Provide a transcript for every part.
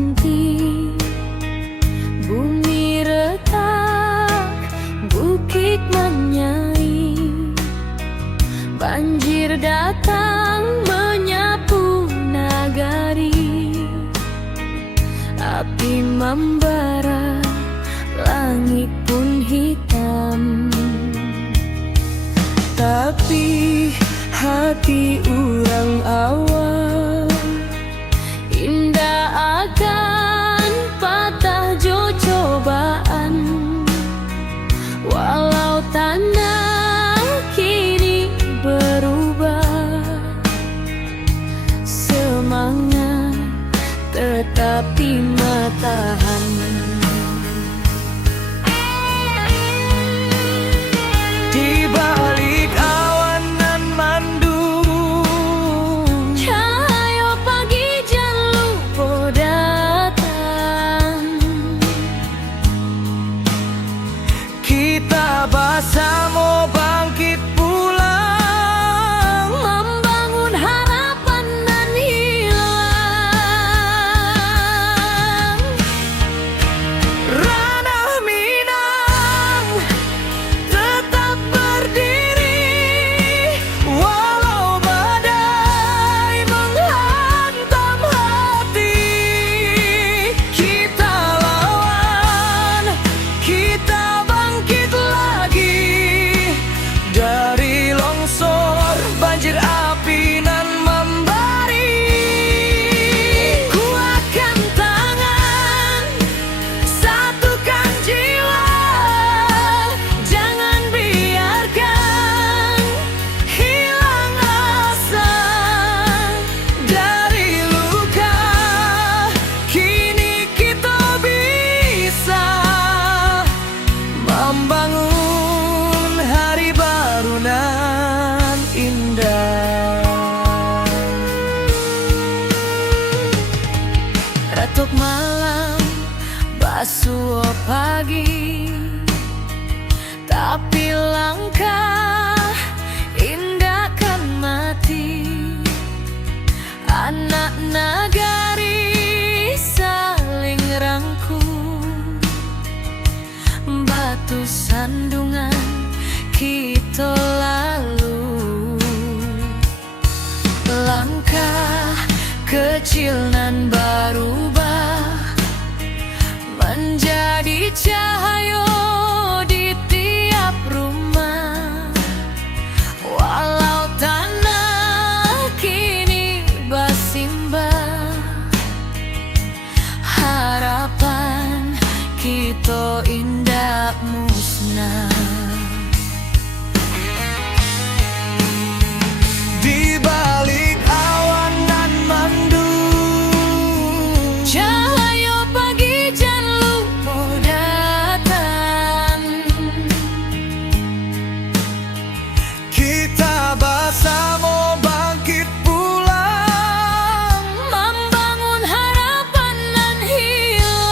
berhenti. Bumi retak, bukit menyai, banjir datang menyapu nagari. Api membara, langit pun hitam. Tapi hati urang awal indah akan patah jo cobaan. Walau tanah kini berubah, semangat tetap tahan. Di balik awan nan mandung, cahaya pagi jan lupa datang. Kita bersama bangkit pulang, membangun harapan nan hilang. Ranah Minang tetap berdiri, walau badai menghantam hati. Kita lawan, kita bangkit lagi. Dari longsor, banjir api nan membari, kuatkan tangan, satukan jiwa. Jangan biarkan hilang asa. Dari luka, kini kita bisa membangun hari baru nan indah. Retuk malam, basuh pagi, tapi langkah indah kan mati. Anak nagari saling rangkul, batu sandungan kita lalu. Langkah kecil nan berubah menjadi cahaya di tiap rumah. Walau tanah kini bersimbah, harapan kita indah musnah. Di balik awan nan mandung, cahaya pagi jan lupa datang. Kita bersama bangkit pulang, membangun harapan nan hilang.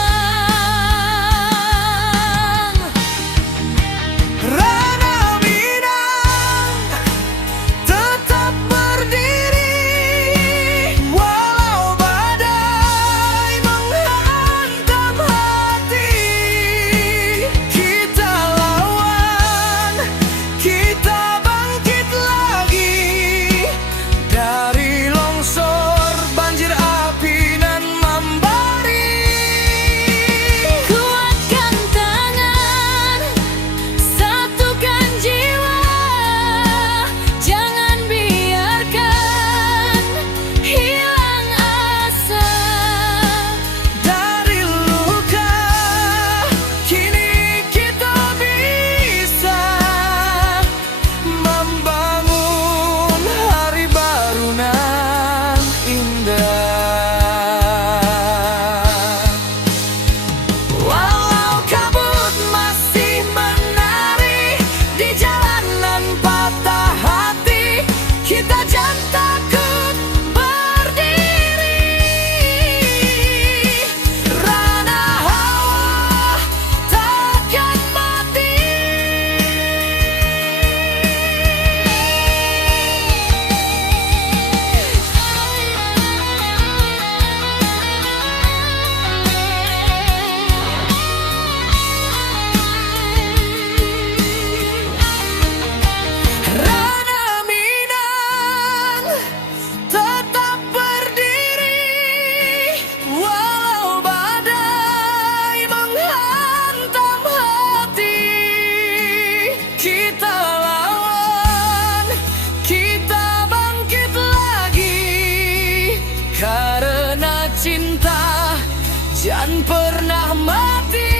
jangan pernah mati.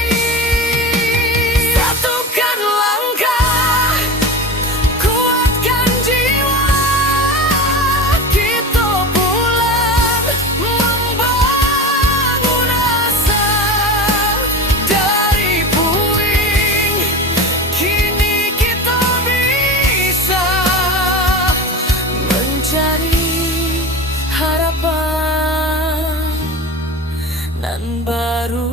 Satukan langkah, kuatkan jiwa, kita pulang membangun asa. Dari puing, kini kita bisa mencari harapan nan baru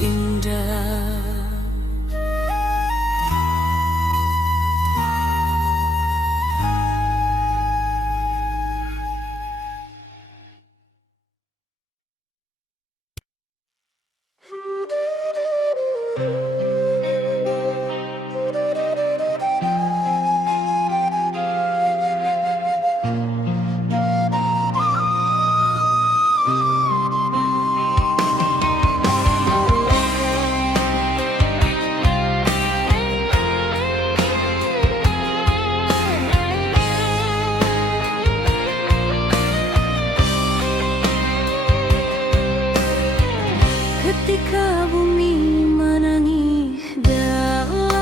indah. Ketika bumi menangis dalam,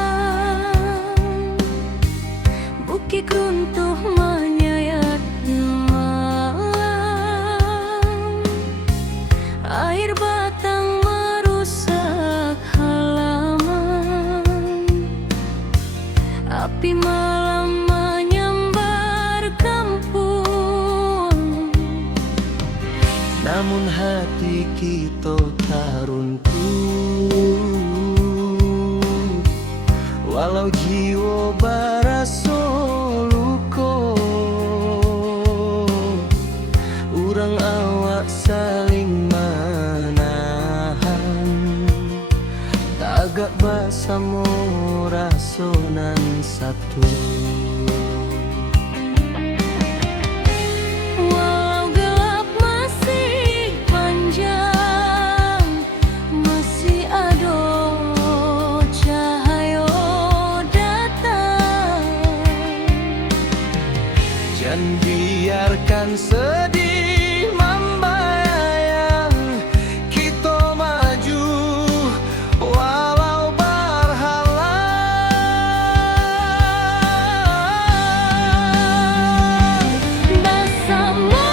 bukit runtuh menyayat malam, air batang merusak halaman, api malam menyambar kampung. Namun hati kita tak runtuh, walau jiwa baraso luko. Urang awak saling menahan, tagak basamo rasonan satu. Walau gelap masih panjang, masih ada cahaya datang. Jangan biarkan sedih membayang, kita maju walau berhalang. Bersama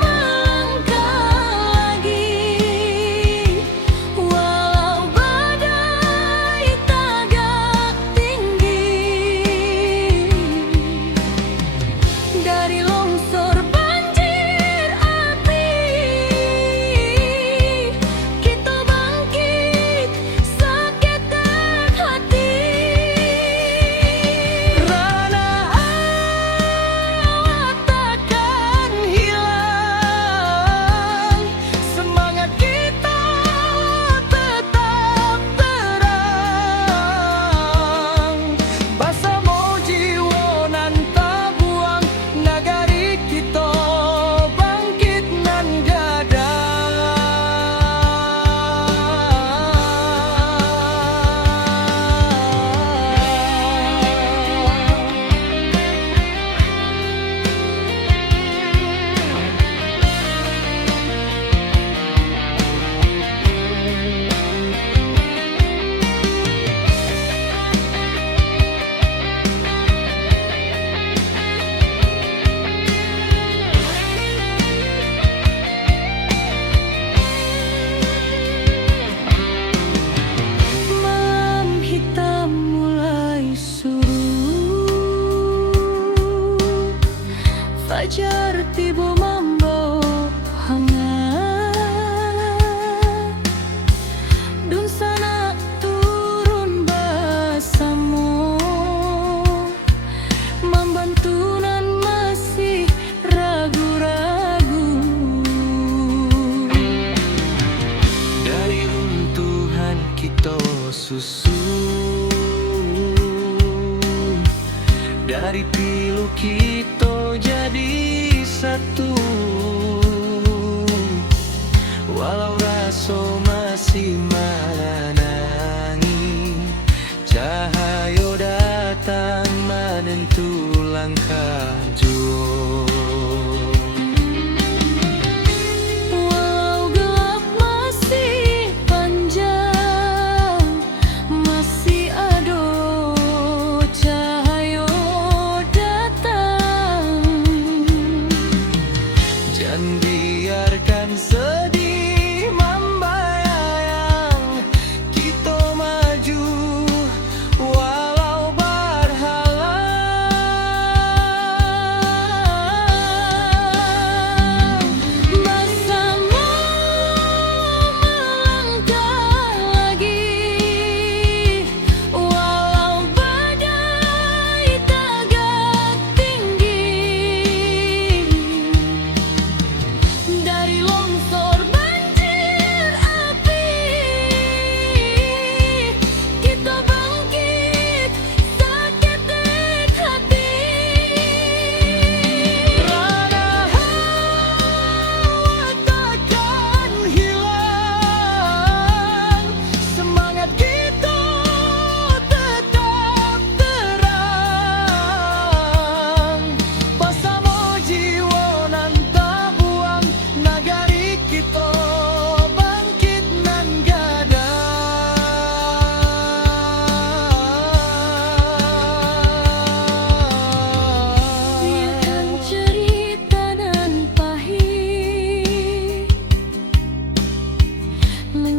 melangkah lagi, walau badai tagak tinggi. Dari longsor banjir api, kita bangkit seketek hati. Rana awak takkan hilang, semangat kita tetap terang. Basamo jiwa nan tabuang, nagari kita bangkit nan gadang. Malam hitam mulai surut, fajar tiba membawa hangat. Dun sana turun basamo, membantu nan masih ragu-ragu. Dari runtuhan kita susun, dari pilu kita jadi satu. Walau raso masih menangi, cahaya datang menentu langkah jua. Walau gelap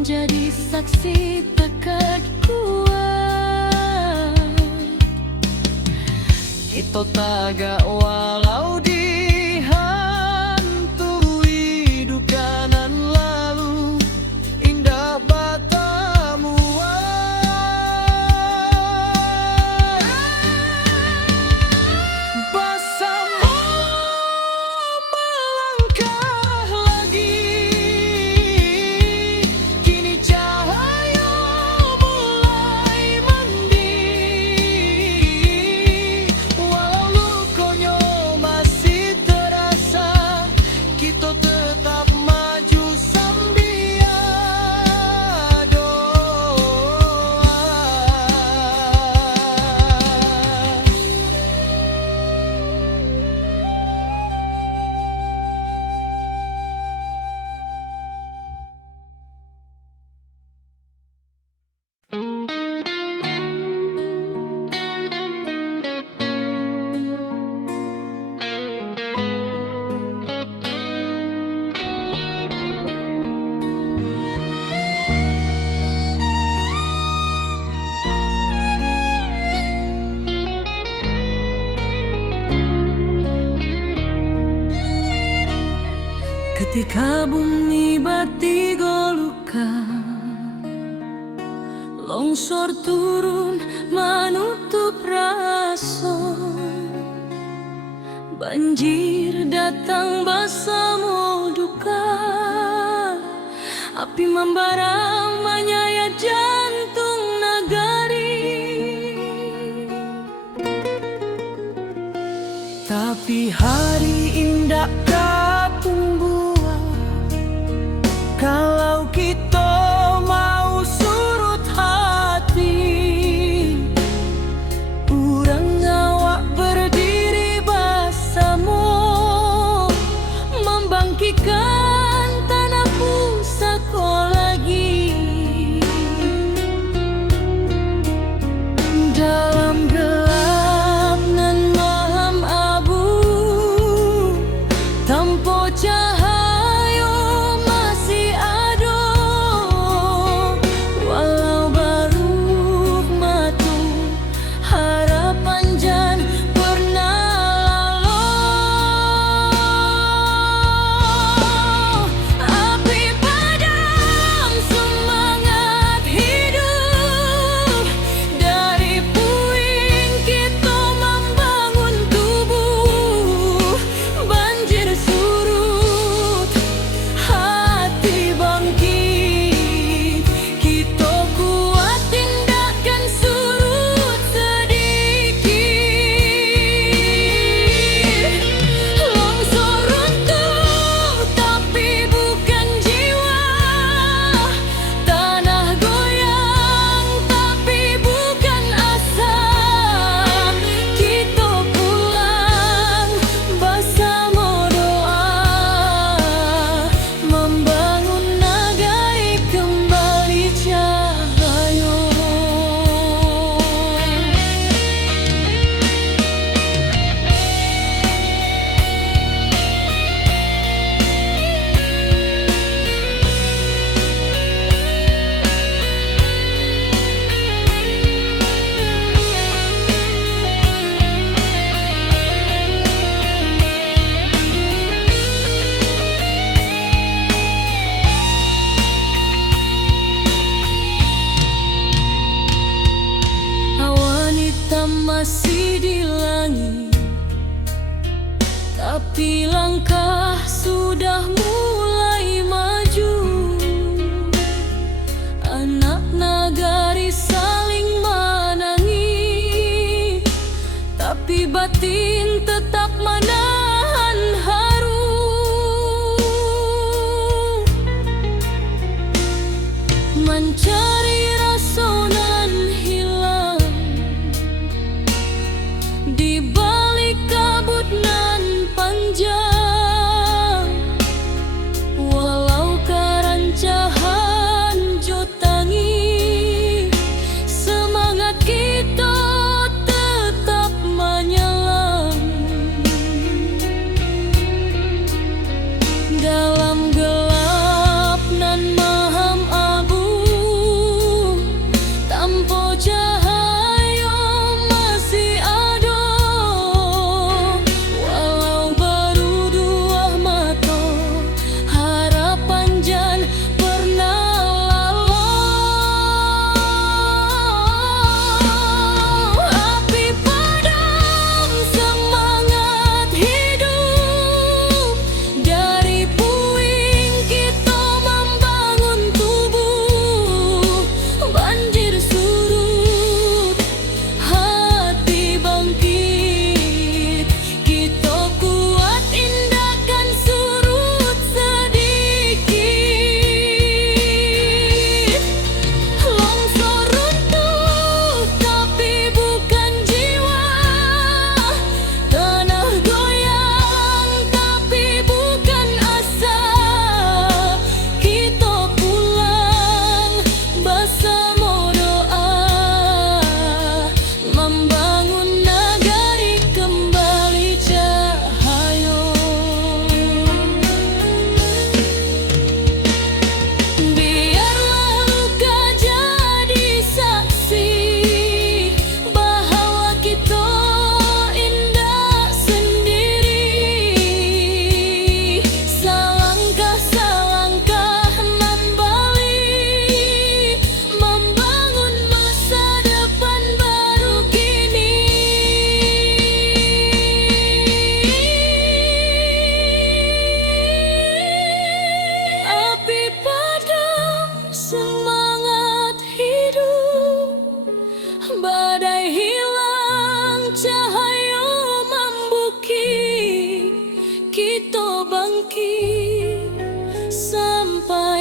jadi saksi pekat kuat. Kita tagak walau dihantui duka nan lalu, indah batamu bersama melangkah lagi. Kini cahaya mulai mending, walau lukanya masih terasa, kita tetap maju sambil doa. Ketika bumi bati goluka, longsor turun menutup rasa, banjir datang bersama duka, api membara menyayat jantung nagari. Tapi hari indah kapung buah, kalau kita mau surut hati, urang awak berdiri bersama, membangkitkan tanah pusaka lagi. Dalam gelap nan malam abu, tanpa cahaya masih ada, walau baru matu harapan jan pernah lalu. Api padam semangat hidup, dari puing kita membangun tubuh. Banjir surut, hati bangkit, kita kuat tindakan surut sedikit. Longsor runtuh tapi bukan jiwa, tanah goyang tapi bukan asa. Kita pulang bersama doa, membangun negeri kembali cahaya. Awan hitam masih di langit, tapi langkah sudah mulai maju. Anak nagari saling menangis, tapi batin tetap menahan haru. Mencari rasa nan hilang di balik kabut nan panjang.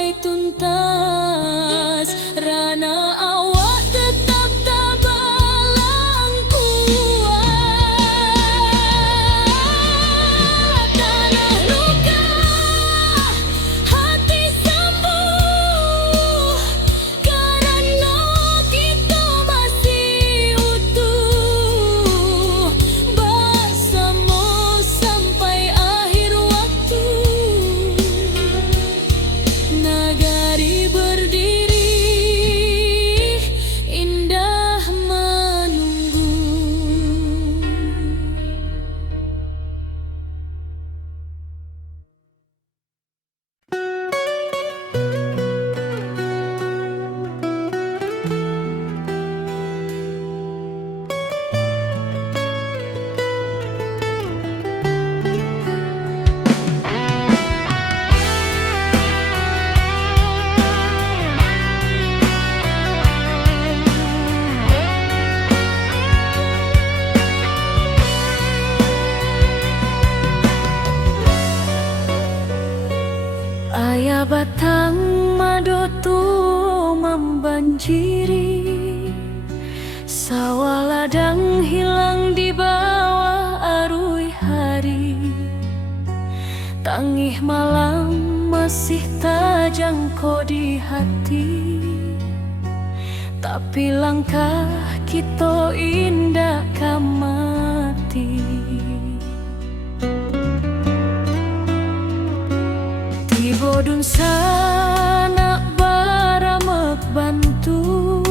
sampai tuntas. Rana awak tetap tabalang kuat. Tanah luka, hati sembuh, karena kita masih utuh bersama sampai akhir waktu. Nagari berdiri, indah menunggu. Ayah batang madotu membanjiri, sawah ladang hilang di bawah arus hari. Tangih malam masih terjangkau di hati, tapi langkah kita indah kamati. Bodun sana baramek bantu,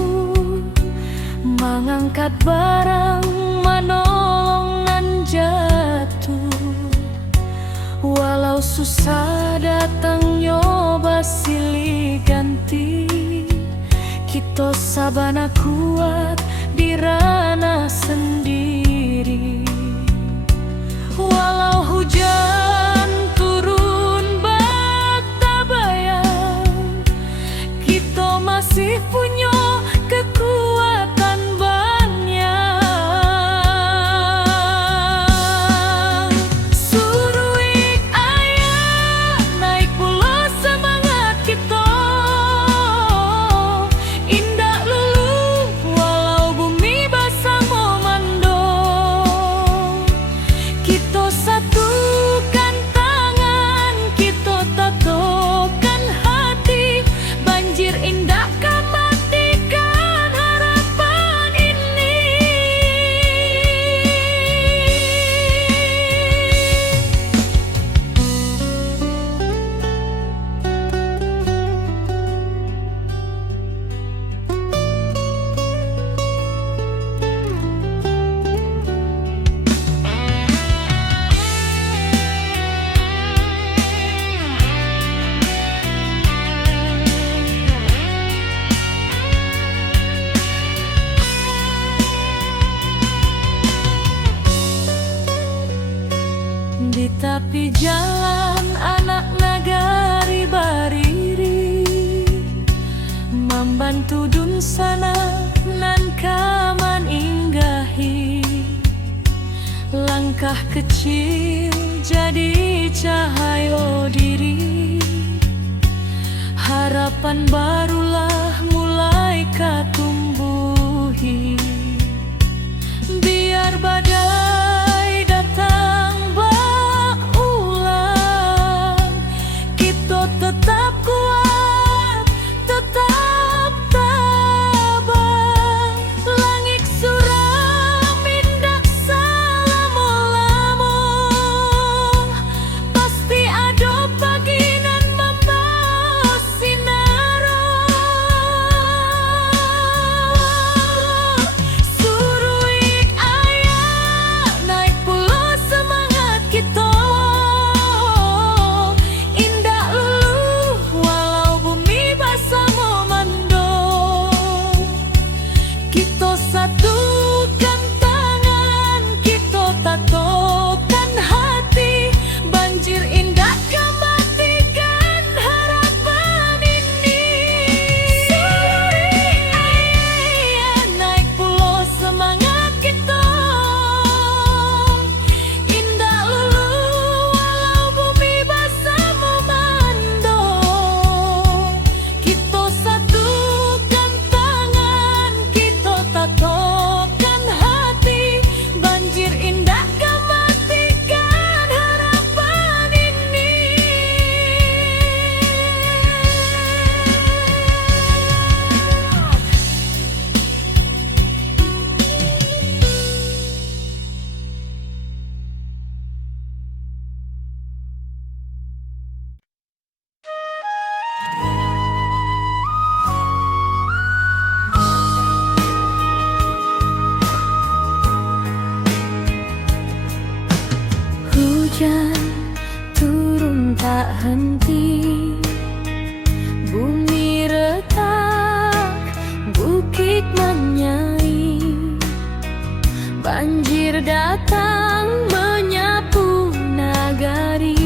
mengangkat barang manolongan jatuh. Walau susah datang nyoba silih ganti, kita sabana kuat di ranah sendiri. Walau hujan turun bayang, kita masih punya kekuatan banyak. Suruh ayah naik pula semangat kita, indah lulu walau bumi basah memando. Kita satukan tangan, kita tatokan hati, banjir indah kan matikan harapan ini. Di tepi jalan anak nagari bariri, membantu dun sana nan kaman inggahi. Langkah kecil jadi cahaya diri, harapan barulah mulai katumbuhi. Biar badai datang berulang, kita tetap kuat, tetap tabah. Langit suram indah selama-lama, pasti ada pagi nan membawa sinar. berhenti. Bumi retak, bukit menyai, banjir datang menyapu nagari.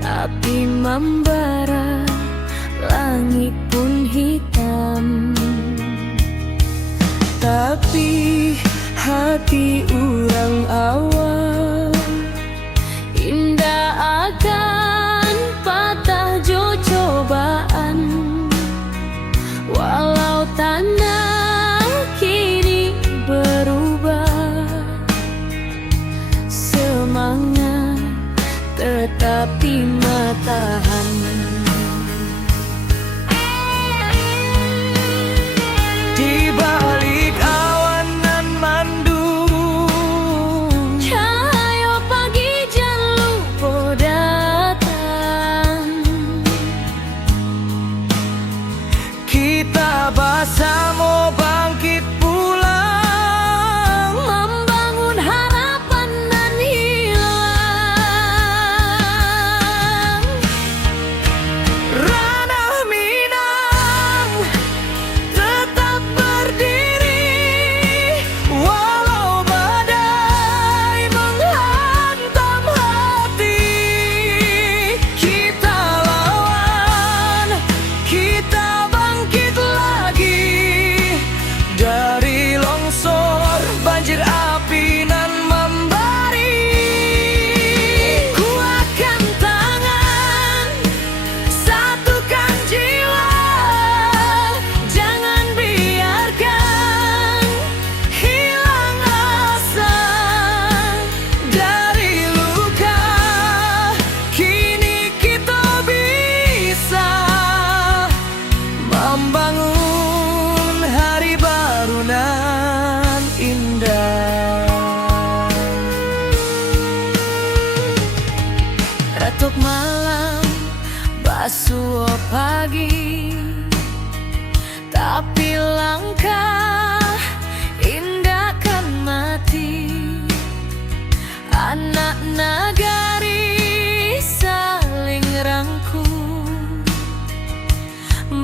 Api membara, langit pun hitam. Tapi hati urang awal indah akan patah jo cobaan. Walau tanah kini berubah, semangat tetap tahan. Di balik awan nan mandung, Cahaya pagi jan lupa datang. kita bersama bangkit pulang, Membangun harapan nan hilang. ranah Minang tetap berdiri, walau badai menghantam hati. Kita lawan, kita bangkit lagi dari longsor, banjir api nan membari. Kuatkan tangan, satukan jiwa, jangan biarkan hilang asa. Dari luka, kini kita bisa membangun hari baru nan indah. Retuk malam, basuh pagi, tapi langkah indah kan mati. Anak nagari saling rangkul,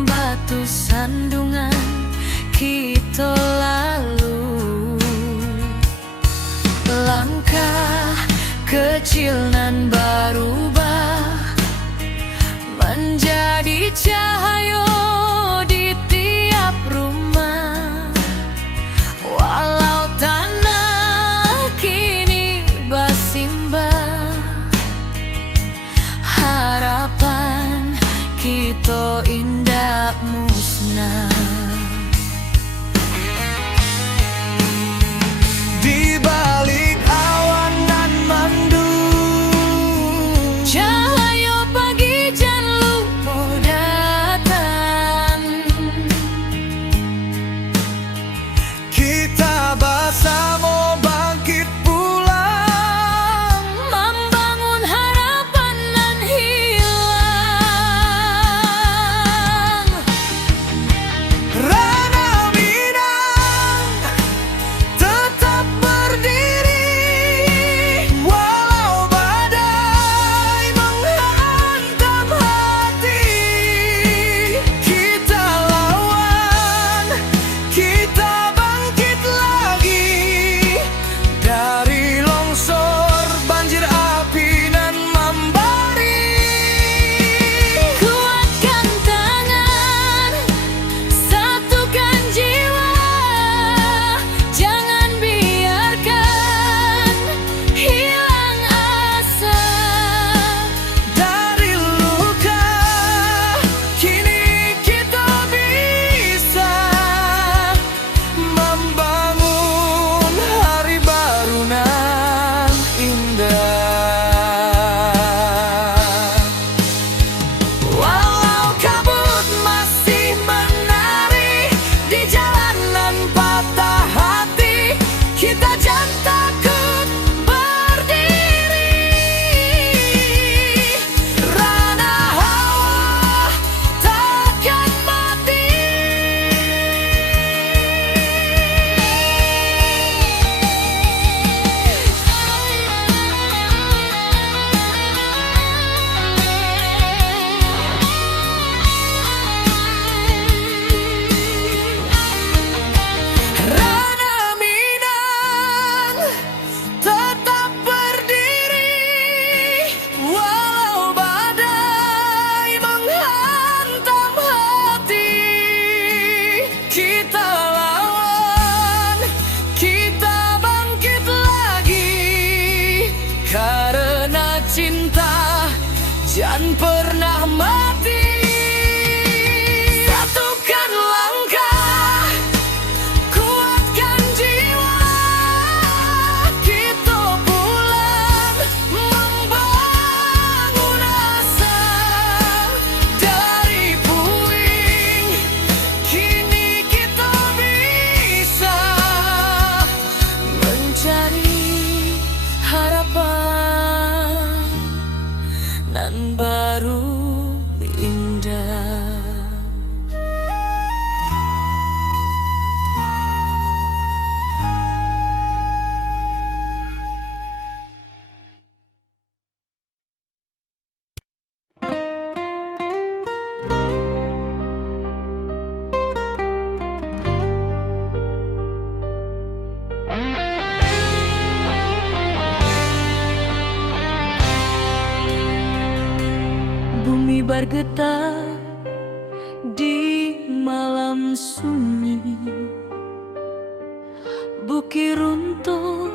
batu sandungan kita lalu. Langkah kecil nan berubah menjadi cahaya di tiap rumah. Walau tanah kini bersimbah, harapan kita indah musnah. Di balik awan nan mandung, Cahaya pagi jan lupa datang. kita bersama bangkit pulang, Membangun harapan nan hilang. malam sunyi, bukit runtuh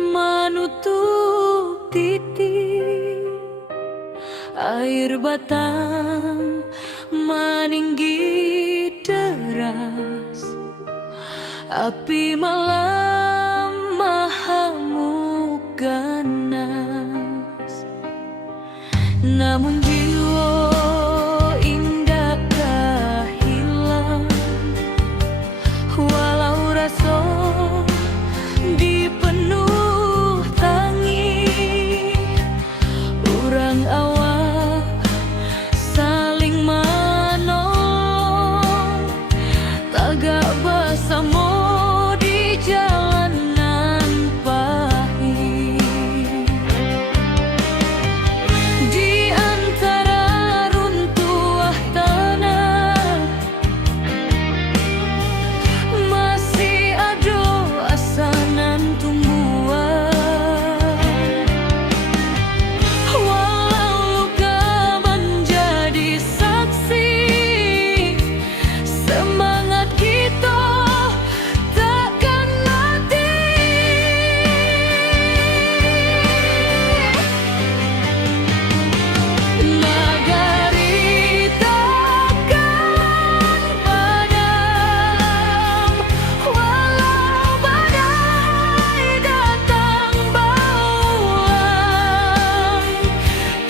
menutup titik, air batang meninggi deras, api malam mengamuk ganas. Namun jiwa indah tak hilang, walau rasa dipenuh tangis. Urang awak saling menolong, tagak bersama di jalanan pahit. Di antara runtuh tanah masih ada asanan tumbuhan, walau luka menjadi saksi, semangat kita takkan mati. Nagari takkan padam, walau badai datang bauan.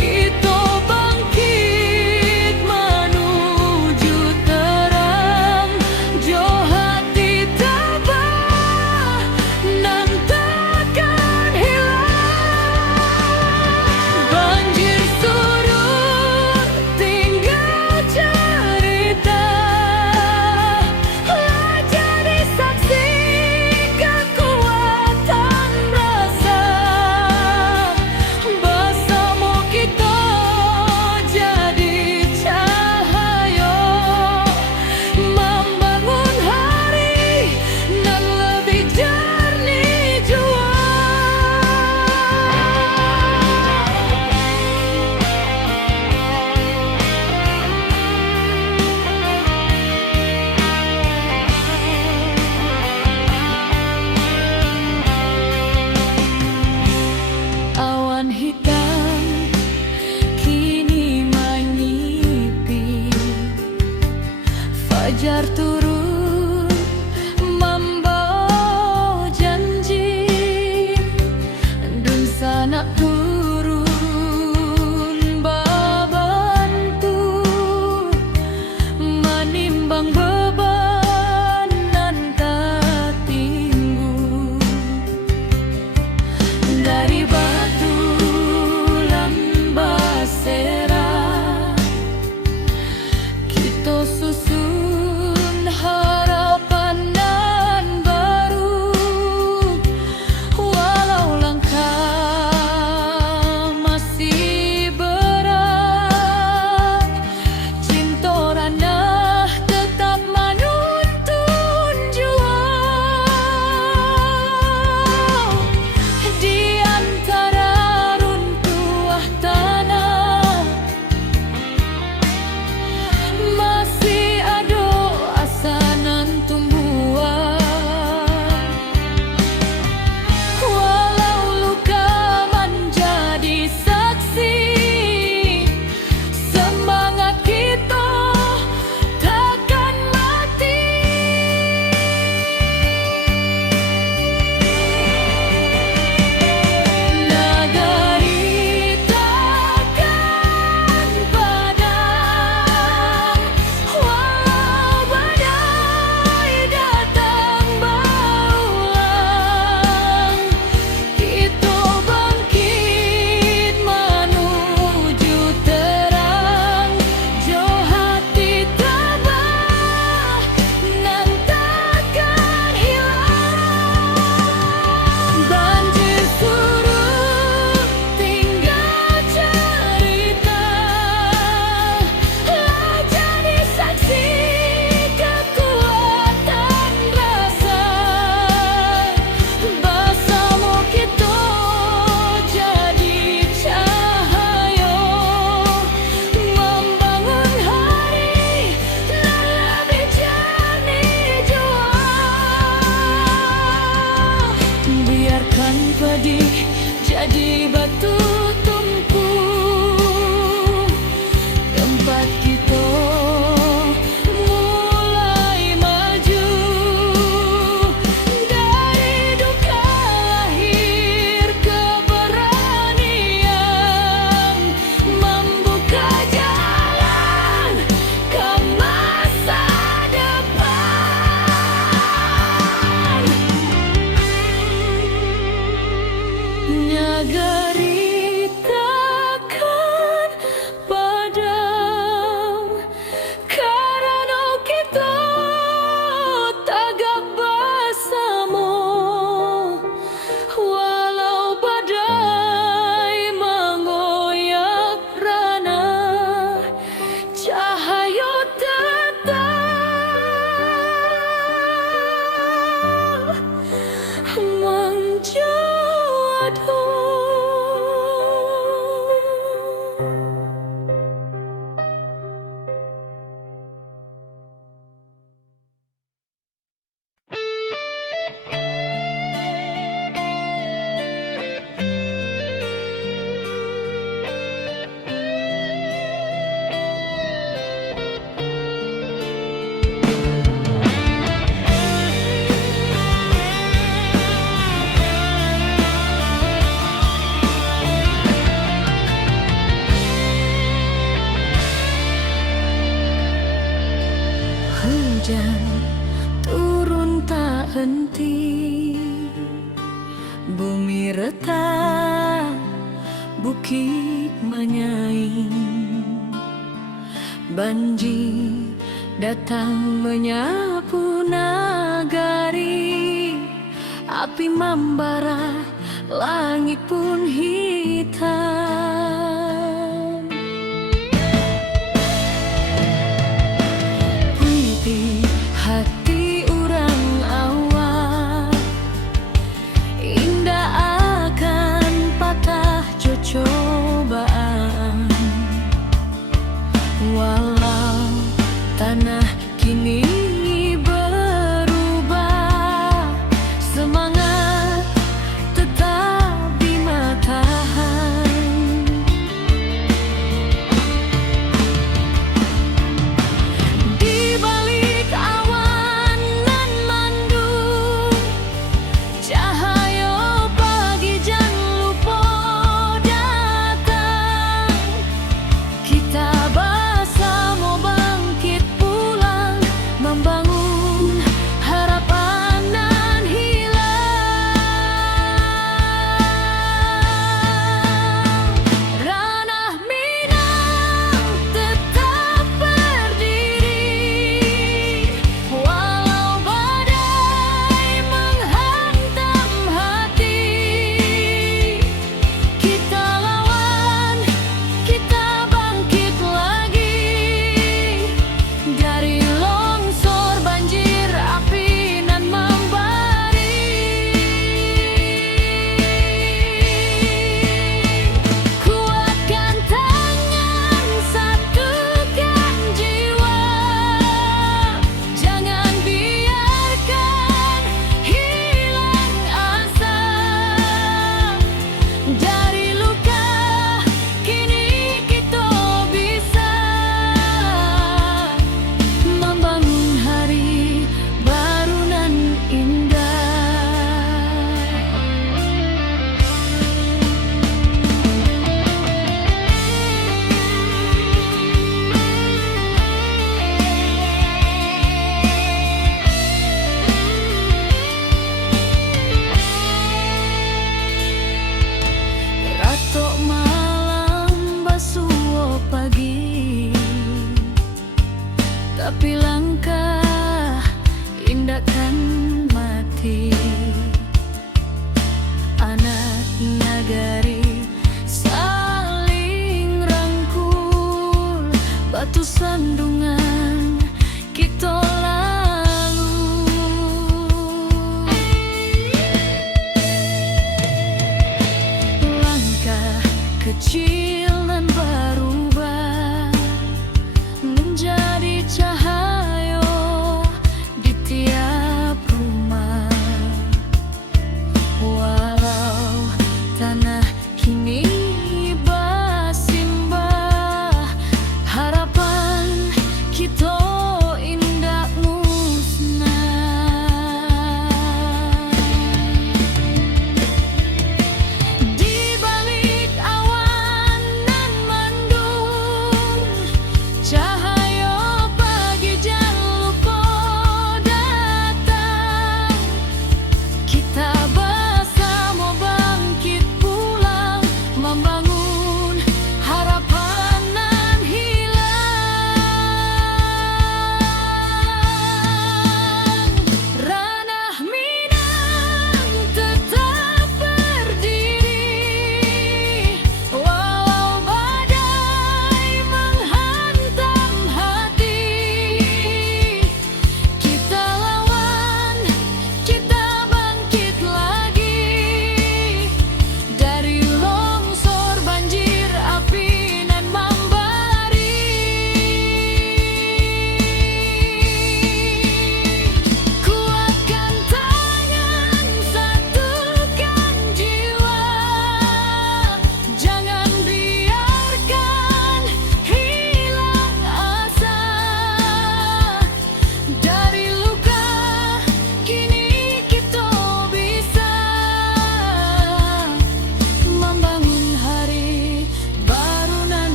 Kita bangkit menuju terang, jo hati tabah nan takkan hilang. Banjir surut tinggal cerita, jadi saksi kekuatan rasa. Bersama kita jadi cahaya, membangun hari nan lebih jernih jua. Awan hitam kini menyipi, fajar turun membawa janji, dan sanak turun membantu, menimbang beban nan tak tinggu. Dari batu lambasera kita susun hujan turun tak henti, bumi retak, bukit menyaing, banjir datang menyapu nagari, api membara, langit pun hitam. Puiti hati urang awak, indah akan patah cobaan. Walau tanah kini berubah, semangat tetap di matahan. Di balik awan nan mendung, cahaya pagi jan lupa datang. Kita bersama bangkit pulang, membangun harapan nan hilang. Ranah Minang tetap berdiri, walau badai menghantam hati. Kita lawan, kita bangkit lagi, dari longsor banjir api nan membari. Kuatkan tangan, satukan jiwa, jangan biarkan hilang asa. Dari luka kini kita bisa membangun hari baru nan indah. Ratok malam basuh pagi, tapi langkah indahkan mati. Anak nagari saling rangkul, batu sandungan kita lalu. Langkah kecil nan berubah menjadi cahaya di tiap rumah. Walau tanah kini bersimbah, harapan kita indah musnah. Di balik awan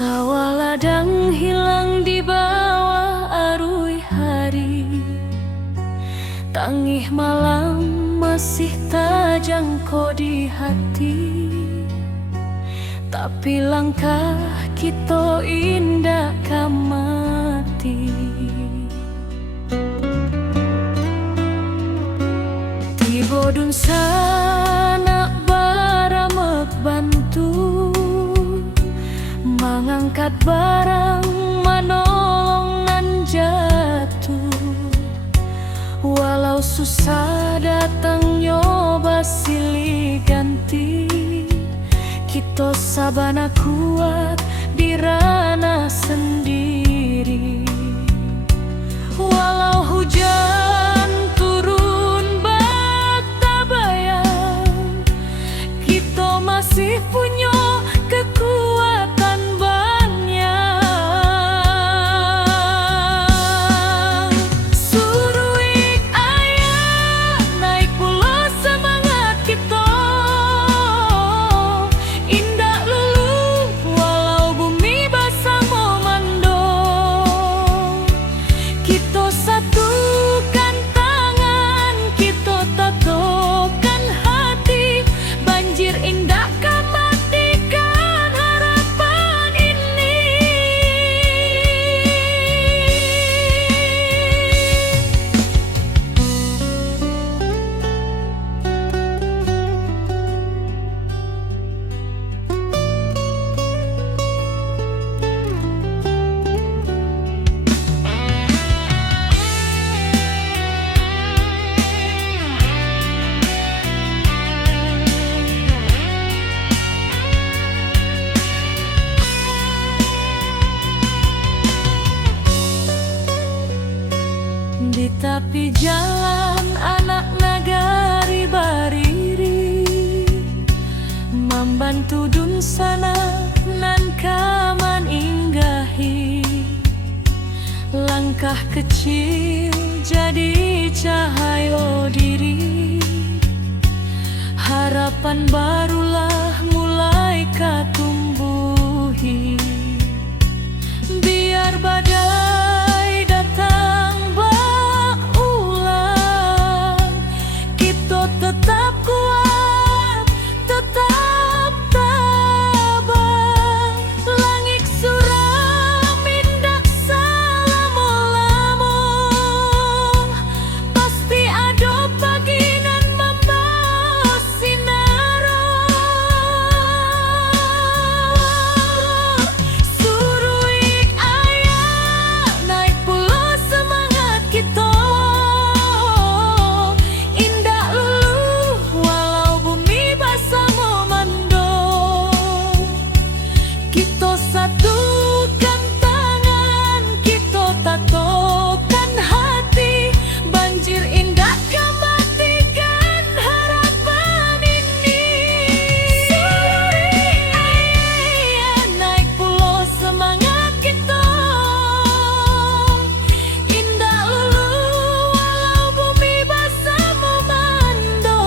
Sawah ladang hilang di bawah arui hari, tangih malam masih tajangko di hati. Tapi langkah kita indah kamati. Tiba dun sana baramek bantu, mengangkat barang manolongan jatuh. Walau susah datang nyoba silih ganti, kita sabana kuat di ranah sendiri. Walau hujan turun bata bayang, kita masih punya kekuatan banyak. Suruik ayah naik pulau semangat kita, indah lulu walau bumi basah memando. Kita satukan tangan, kita tatokan hati, banjir indah matikan harapan ini. Di tepi jalan anak nagari bariri, membantu dun sana nan kaman inggahi. Langkah kecil jadi cahaya diri, harapan barulah mulai katumbuhi. Biar badai datang berulang, kita tetap kuat, tetap tabah. Langit suram indah selama-lama, pasti ada pagi nan membawa sinar. Suruik ayah naik pulau semangat kita, indah lulu walau bumi basah memando. Kita satukan tangan, kita tatokan hati, banjir indah matikan harapan ini. Suruik ayah naik pulau semangat kita, indah lulu walau bumi basah memando.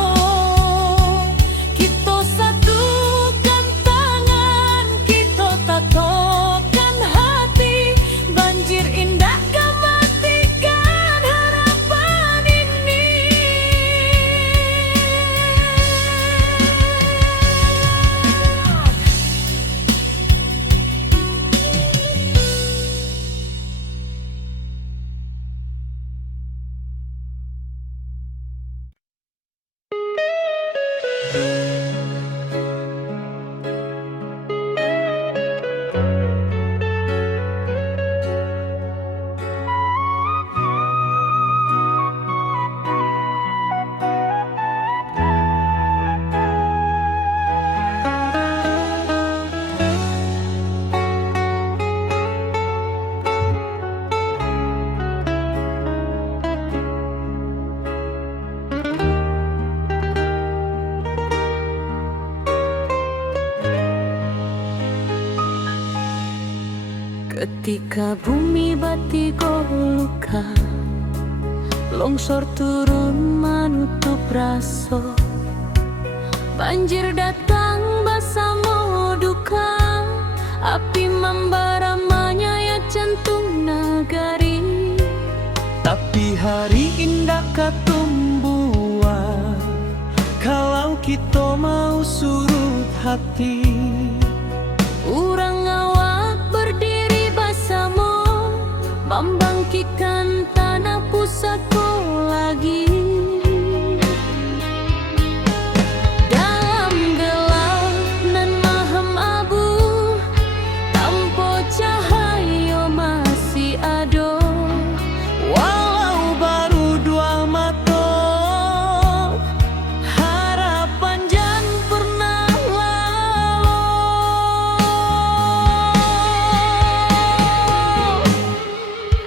Kita satukan tangan, kita tatokan hati, banjir indah matikan harapan ini. Ketika bumi batigo luka, longsor turun menutup raso, banjir datang basah mau duka, Api membara menyayat jantung nagari. Tapi hari indah katumbuhan kalau kita mau surut hati. Urang awak berdiri bersama, membangkitkan tanah pusaka lagi. Dalam gelap nan maham abu, tanpa cahaya masih ada. Walau baru dua mata, harapan jangan pernah lalu.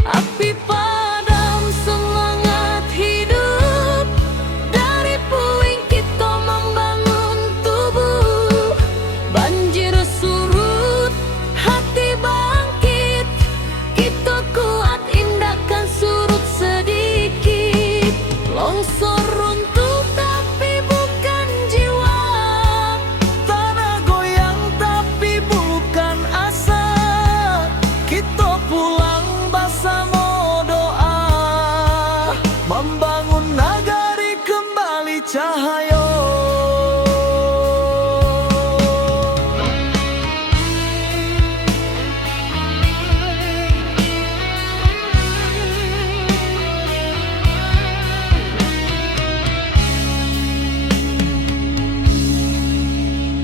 Api padam semangat hidup, dari puing kita membangun tubuh. Banjir surut, hati bangkit, kita kuat indahkan surut sedikit. Longsor runtuh tapi bukan jiwa, Tanah goyang tapi bukan asa. Kita pulang bersama doa, membangun nagari kembali cahaya.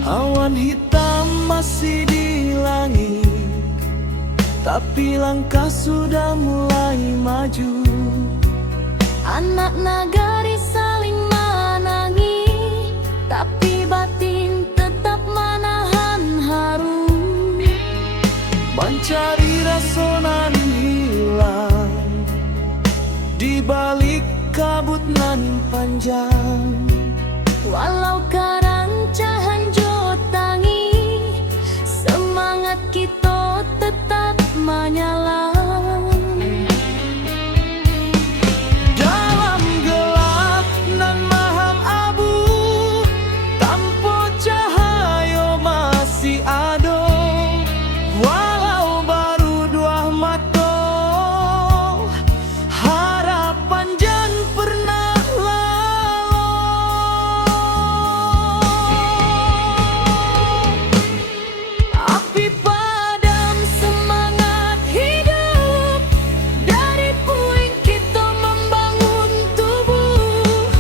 Awan hitam masih di langit, tapi langkah sudah mulai maju. anak nagari saling menangi, tapi batin tetap menahan haru. Mencari rasa nan hilang di balik kabut nan panjang. Walau karancahan jotangi, semangat kita tetap menyala. Dalam gelap nan maham abu, tanpa cahaya masih ada. Walau baru dua mata, harapan jangan pernah lalu. Api padam semangat hidup, dari puing kita membangun tubuh.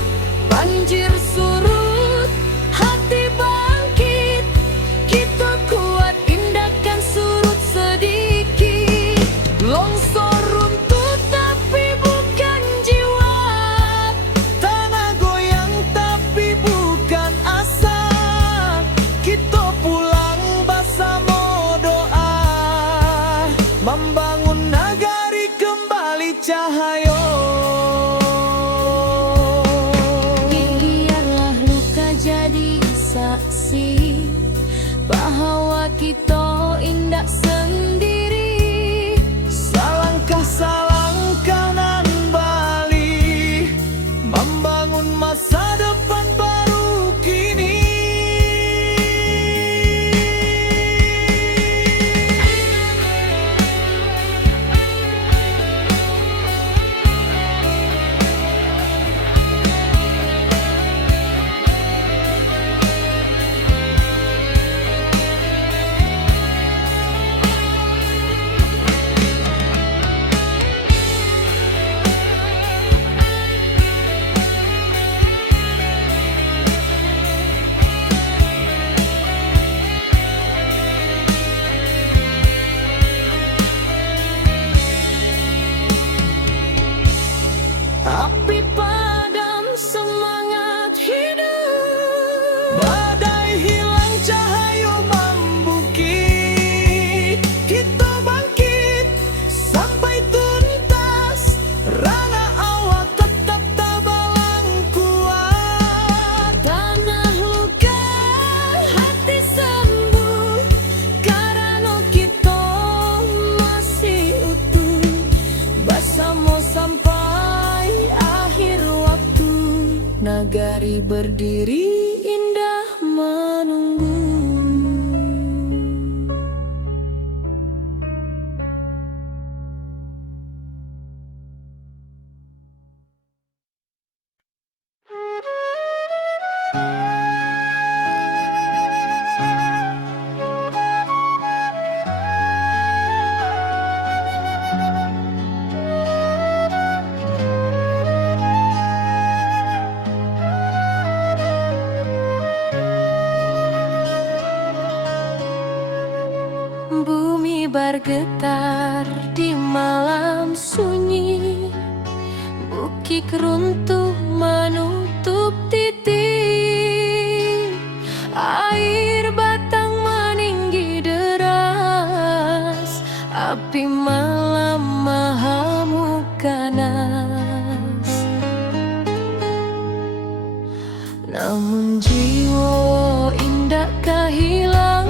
Banjir surut, hati bangkit, kita kuat indahkan surut sedikit. Longsor runtuh tapi bukan jiwa, tanah goyang tapi bukan asa. Kita pulang bersama doa, membangun nagari kembali cahaya. Biarlah luka jadi saksi bahwa kita indah sendiri. Salangkah nan bali, membangun masa depan baru kini. Api padam semangat hidup, Badai hilang cahaya membukit, kita bangkit sampai tuntas. Rana awak tetap tabalang kuat. tanah luka hati sembuh, karena kita masih utuh. Bersama sampai akhir waktu, nagari berdiri indah menunggu. bergetar di malam sunyi. Bukit runtuh menutup titik, air batang meninggi deras, api malam mengamuk ganas. Namun jiwa indah hilang,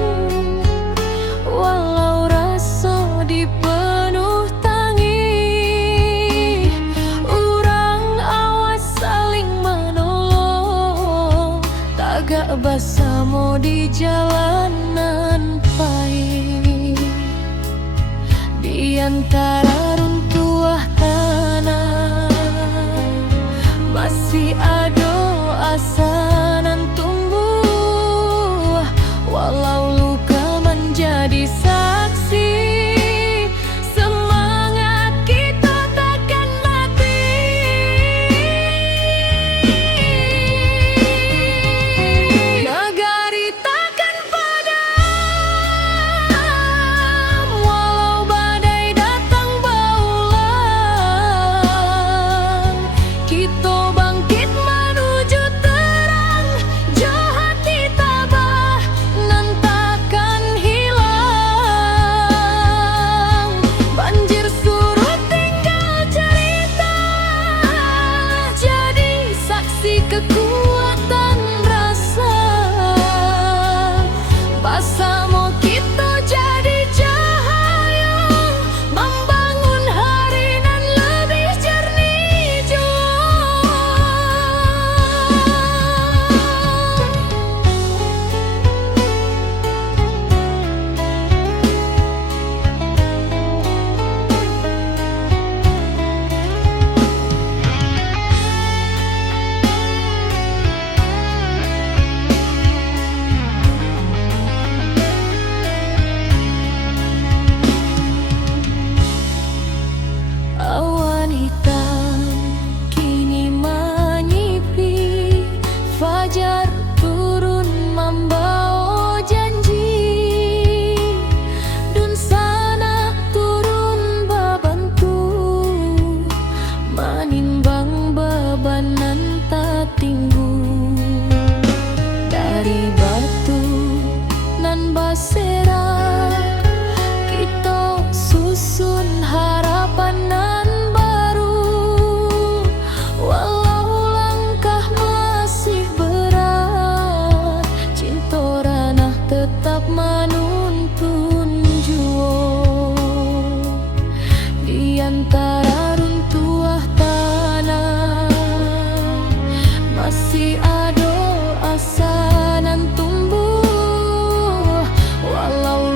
walau rasa dipenuh tangis. Urang awas saling menolong, tagak bersama di jalanan pahit. Di antara runtuhan tanah masih ada asa nan tumbuh, walau luka menjadi saksi. Semangat kita takkan mati. Negari takkan padam, walau badai datang berulang. Kita bangkit menuju terang, jauh hati tabah nan takkan hilang. Banjir surut tinggal cerita, jadi saksi kekuatan rasa. Bersama kita jadi cahaya, membangun hari nan lebih jernih jua. Awan hitam kini menyipi, fajar turun membawa janji. Dun sana turun babantu, menimbang beban nan tak tinggu. Dari batu nan basera, kita susun harapan nan baru. Walau langkah masih berat, cinta ranah tetap menuntun jua. Di antara runtuhan tanah masih ada asa nan tumbuh, walau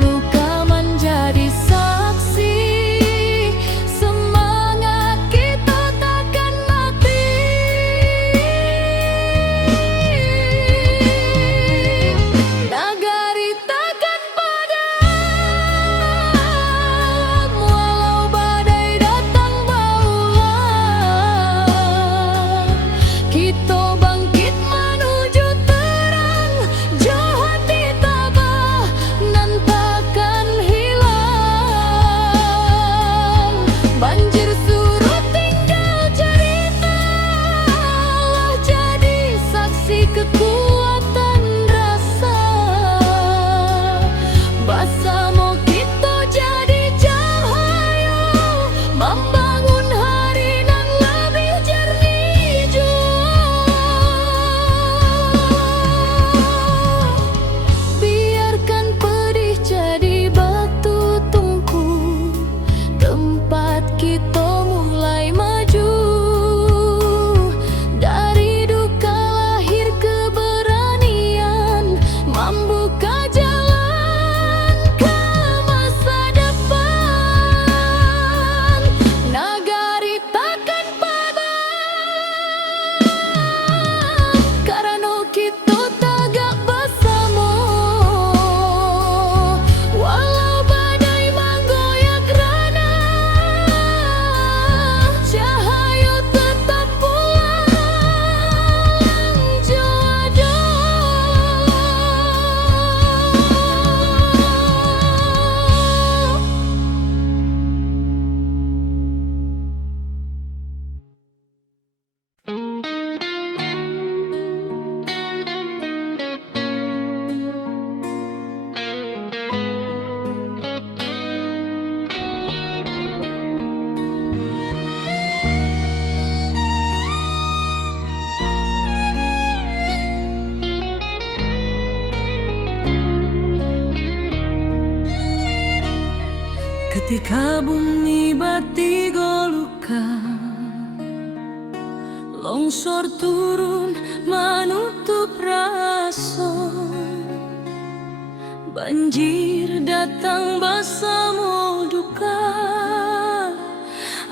Ketika bumi bati golukan, longsor turun menutup rasa, banjir datang bersama duka,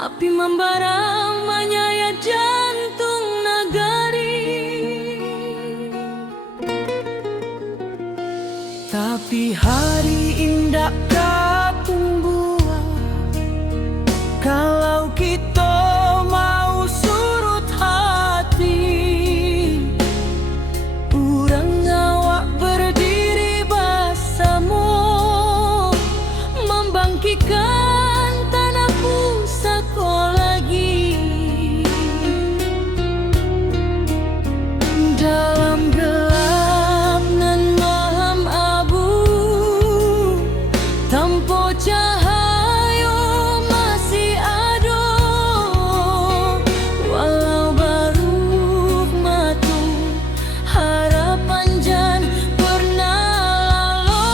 api membara menyayat jantung nagari. Tapi hari indah katong buat, kalau kita mau surut hati, urang awak berdiri bersama, membangkitkan tanah pusaka lagi. Dalam gelap nan malam abu, tanpa cahaya masih ada, walau baru matu harapan jan pernah lalu.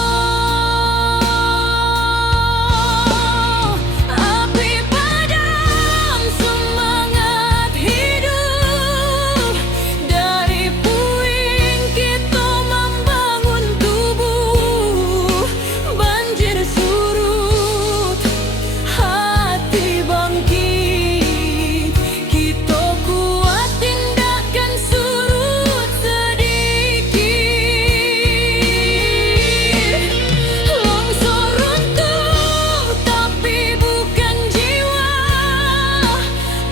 Api padam semangat hidup, dari puing kita membangun tubuh. Banjir surut, hati bangkit, kita kuat tindakan surut sedikit. Longsor runtuh tapi bukan jiwa,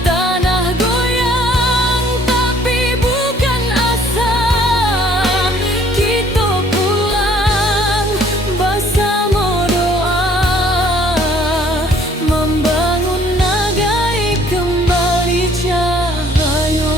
tanah goyang tapi bukan asa. Kita pulang bersama doa, membangun negeri kembali cahaya.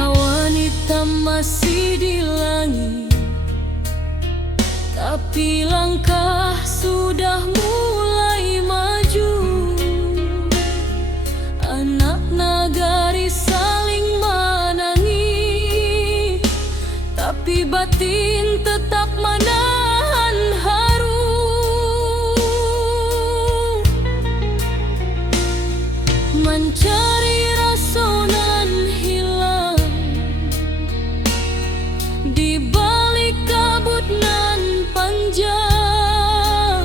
Awan hitam masih di langit, tapi langkah sudah mulai maju. Anak nagari saling menangis, tapi batin tetap menahan haru. Mencari rasa nan hilang di balik kabut nan panjang,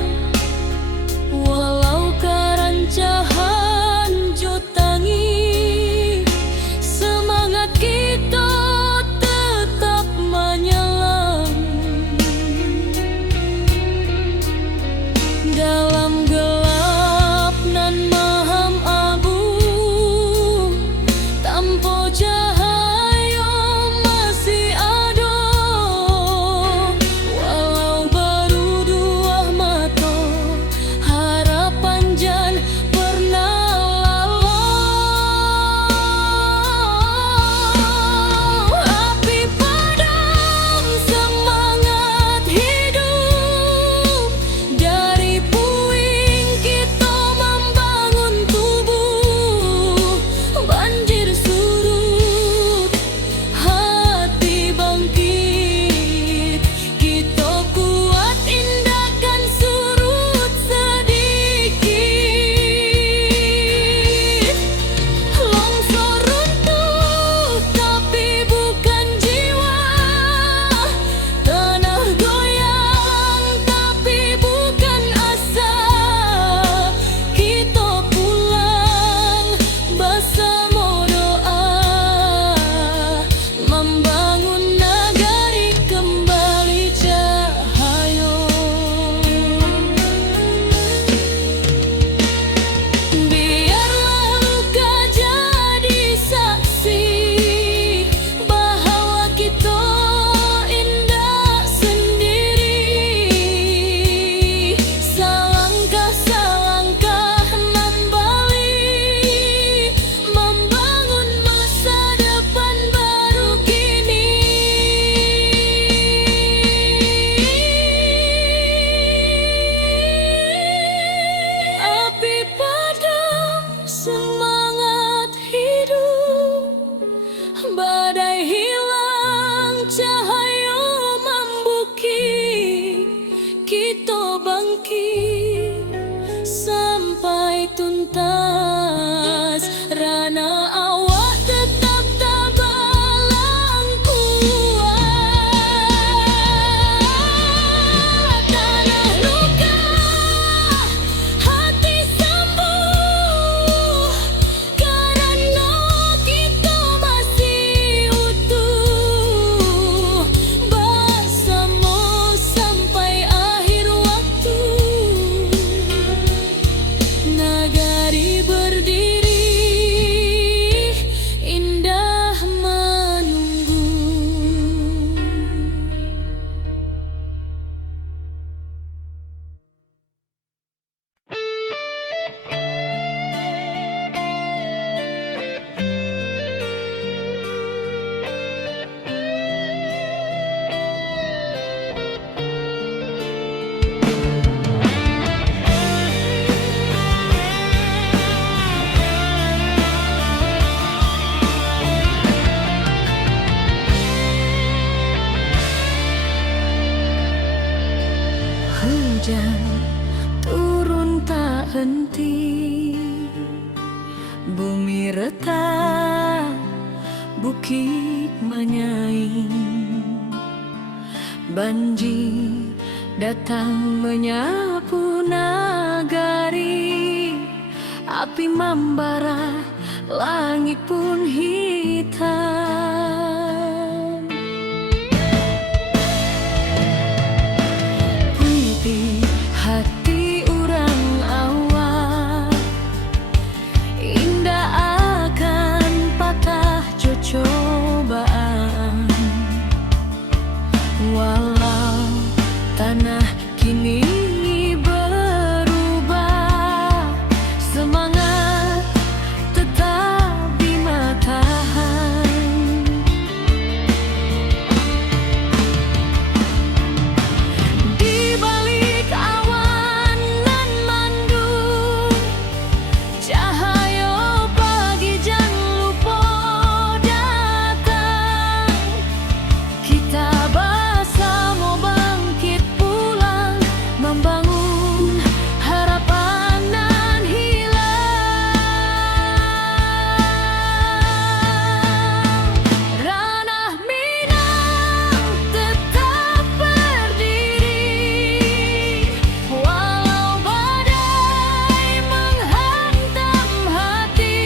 kita bangkit sampai tuntas. Rana awak tetap tabalang kuat. Tanah luka, hati sembuh, karena kita masih utuh bersama sampai akhir waktu. Nagari berdiri, indah menunggu. Hujan turun tak henti, bumi retak, bukit menyaing. Banjir datang menyapu nagari, api membara, langit pun hitam. Puiti hati urang awak, indah akan patah cobaan. Walau tanah kini berubah, semangat tetap di matahan. Di balik awan nan mendung, cahaya pagi jangan lupa datang. Kita bersama bangkit pulang, membangun harapan nan hilang. Ranah Minang tetap berdiri, walau badai menghantam hati.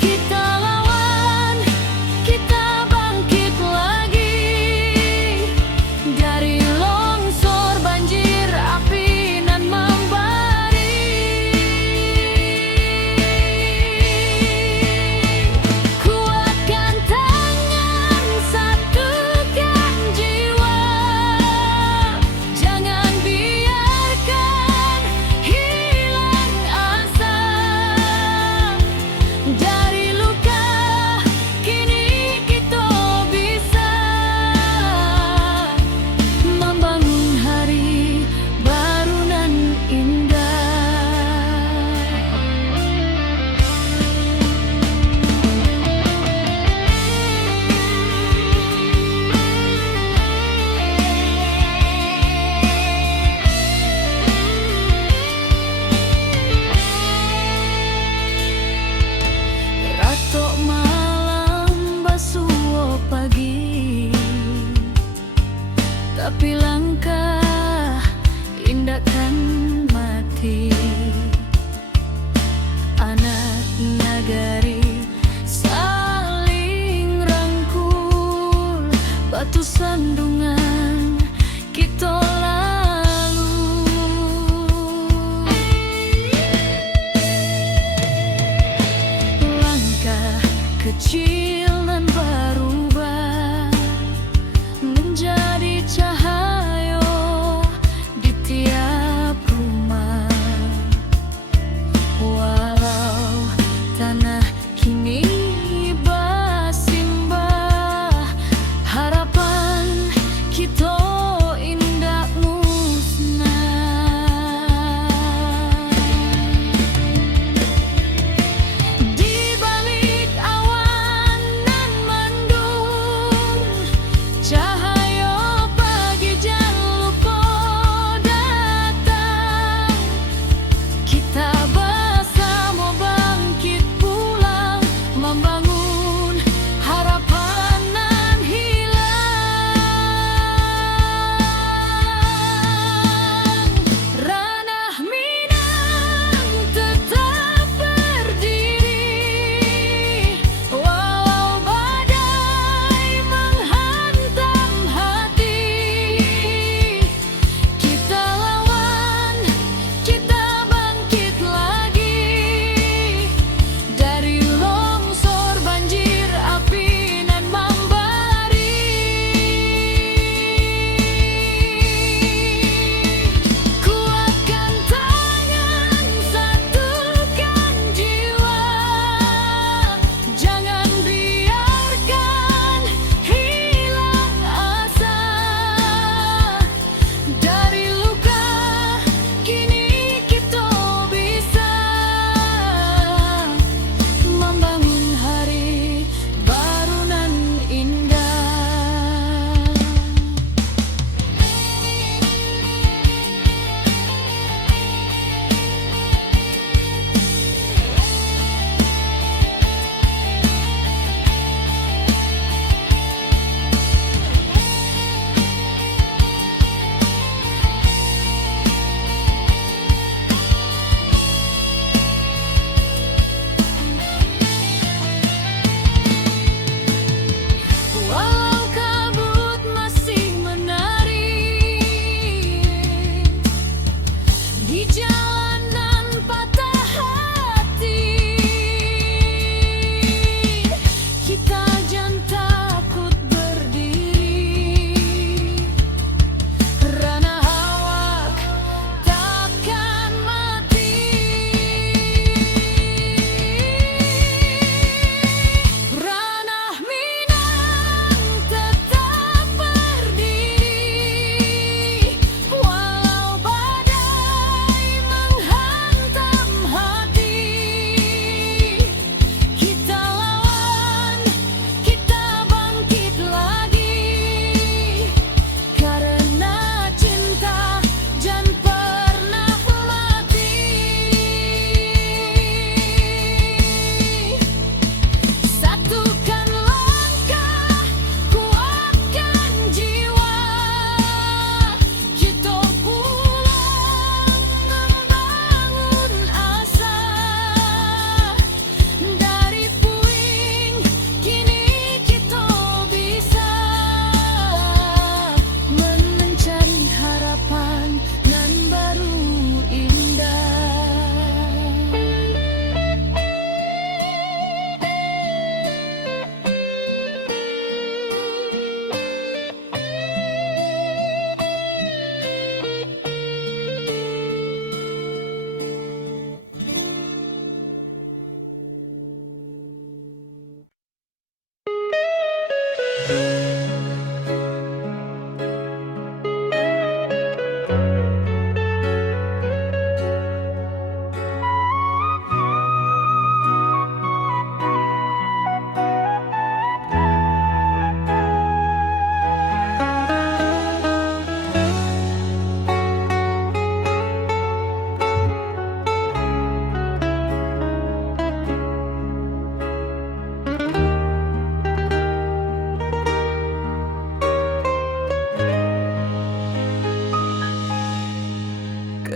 Kita lawan, kita bangkit lagi, dari longsor banjir api nan membari. Kuatkan tangan, satukan jiwa, jangan biarkan hilang asa. Dari luka kini kita bisa membangun hari baru nan indah. Ratok malam basuh pagi, tapi langkah indah kan mati. Anak nagari saling rangkul, batu sandungan kita lalu. Langkah kecil dan berubah menjadi cahaya di tiap rumah. Walau tanah kini bersimbah, harapan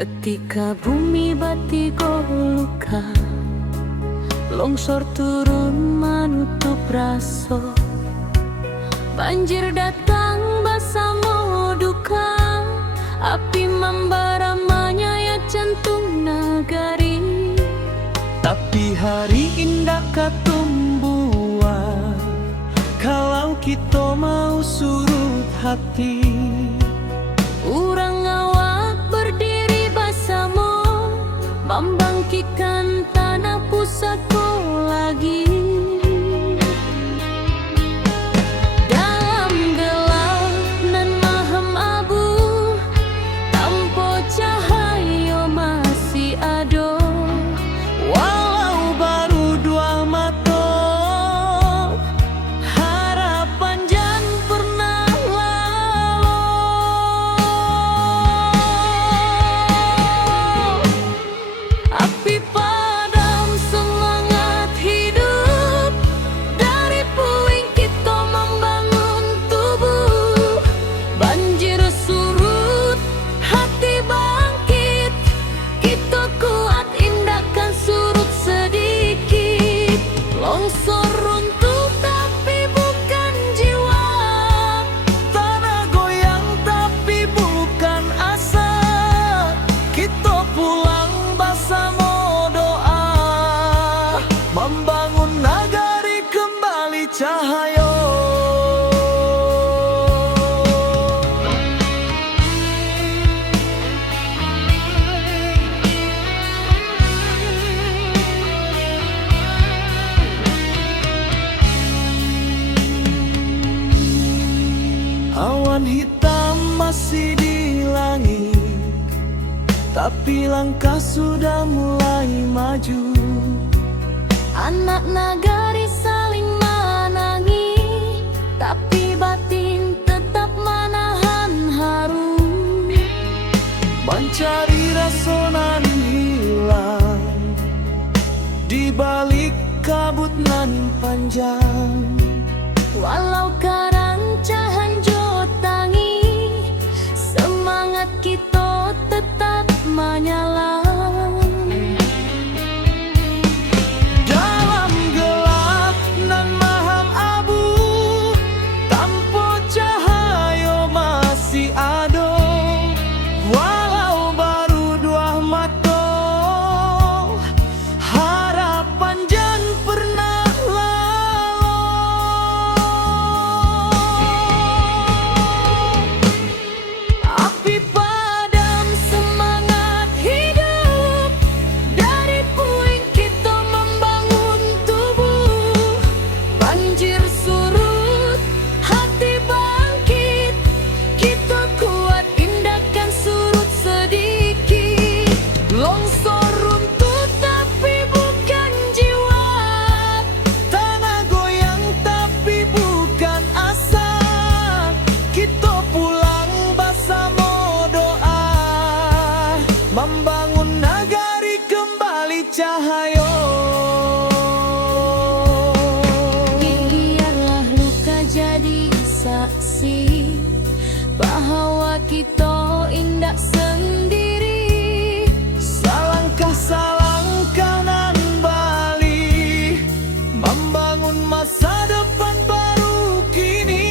Ketika bumi batigo luka, longsor turun menutup raso, banjir datang basamo duka, api membara menyayat jantung nagari. Tapi hari indah katumbuhan, kalau kita mau surut hati. Urang awak berdiri basamo, membangkitkan tanah pusako lagi. Dalam gelap nan maham abu, tanpa cahaya masih ada. Walau baru dua mata, harapan jan pernah lalu. Api padam semangat hidup, dari puing kita membangun tubuh. Banjir surut, hati bangkit, kita kuat indahkan surut sedikit. Longsor runtuh tapi bukan jiwa, Tanah goyang tapi bukan asa. Kita pulang bersama doa, membangun nagari kembali cahaya. Awan hitam masih di langit, tapi langkah sudah mulai maju. anak nagari saling menangi, tapi batin tetap menahan haru. Mencari rasa nan hilang di balik kabut nan panjang. Walau karancahan jotangi, semangat kita tetap menyala. Dalam gelap nan maham abu, tanpa cahaya masih ada. Walau baru dua mata, harapan jan pernah lalu. Api padam semangat hidup, dari puing kita membangun tubuh. Banjir surut, hati bangkit, kita kuat indahkan surut sedikit. Longsor runtuh tapi bukan jiwa, tanah goyang tapi bukan asa. Kita pulang bersama doa, membangun nagari kembali cahaya. Biarlah luka jadi saksi bahwa kita indah sendiri. Salangkah nan bali, membangun masa depan baru kini.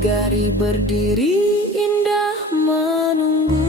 Negari berdiri indah menunggu.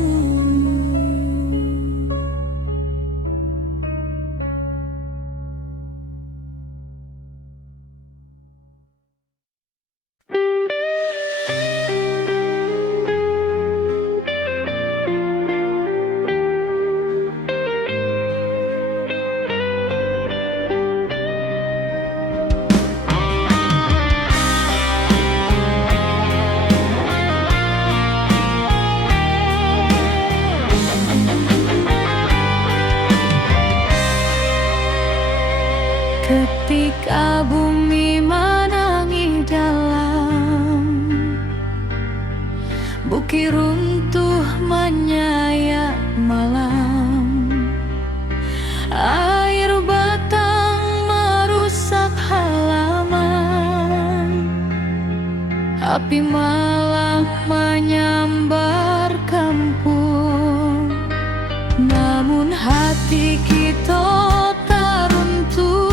Ketika bumi menangis dalam, bukit runtuh menyayat malam, air batang merusak halaman, api malam menyambar kampung. Namun hati kita tak runtuh,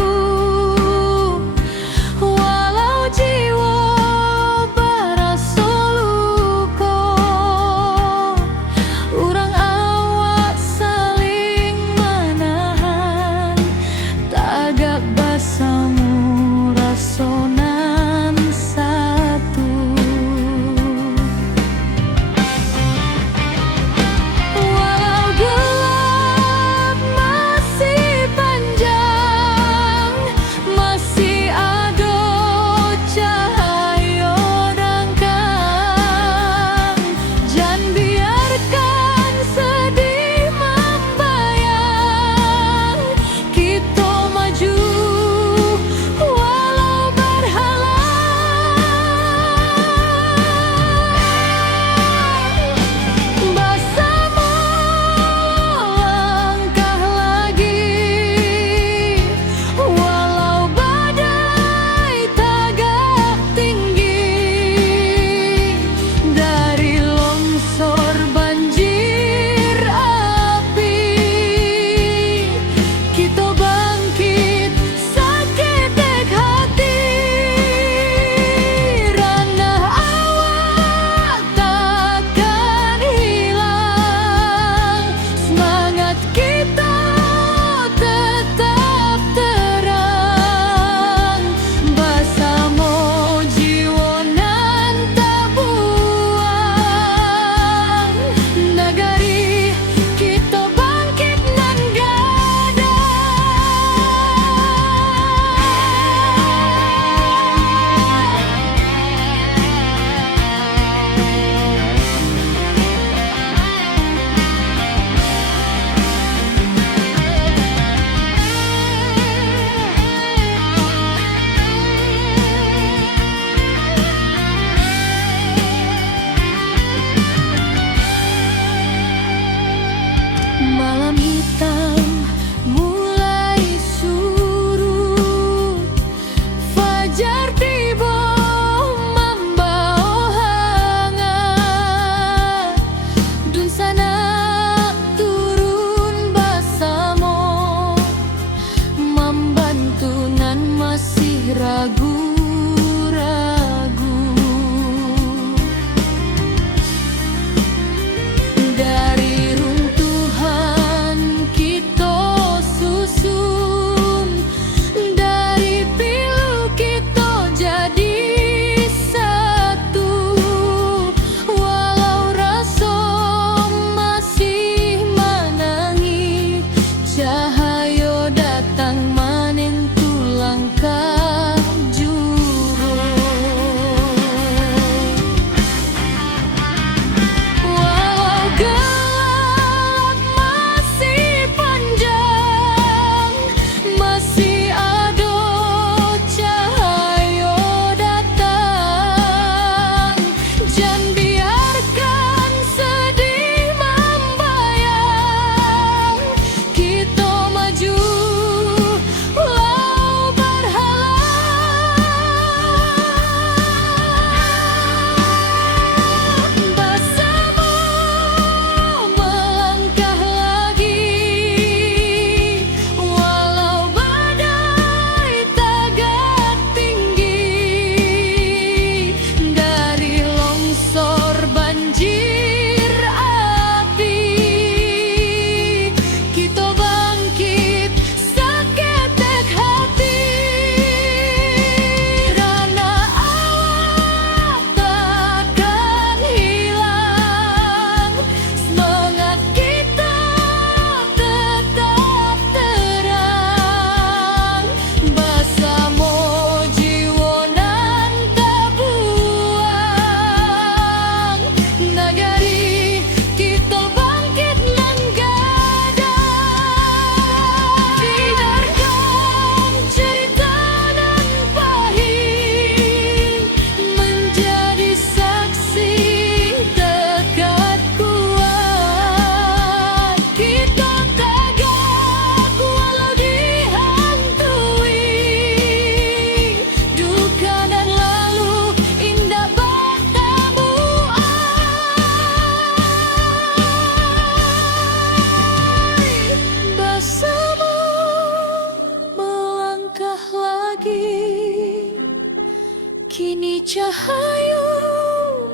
Kini cahaya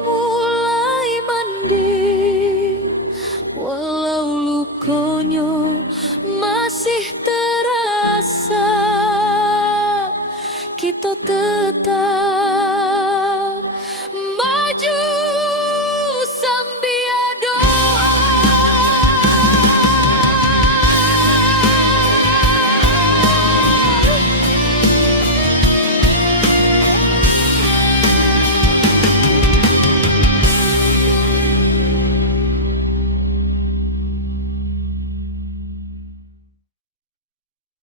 mulai mandi, walau lukonya masih terasa. Kita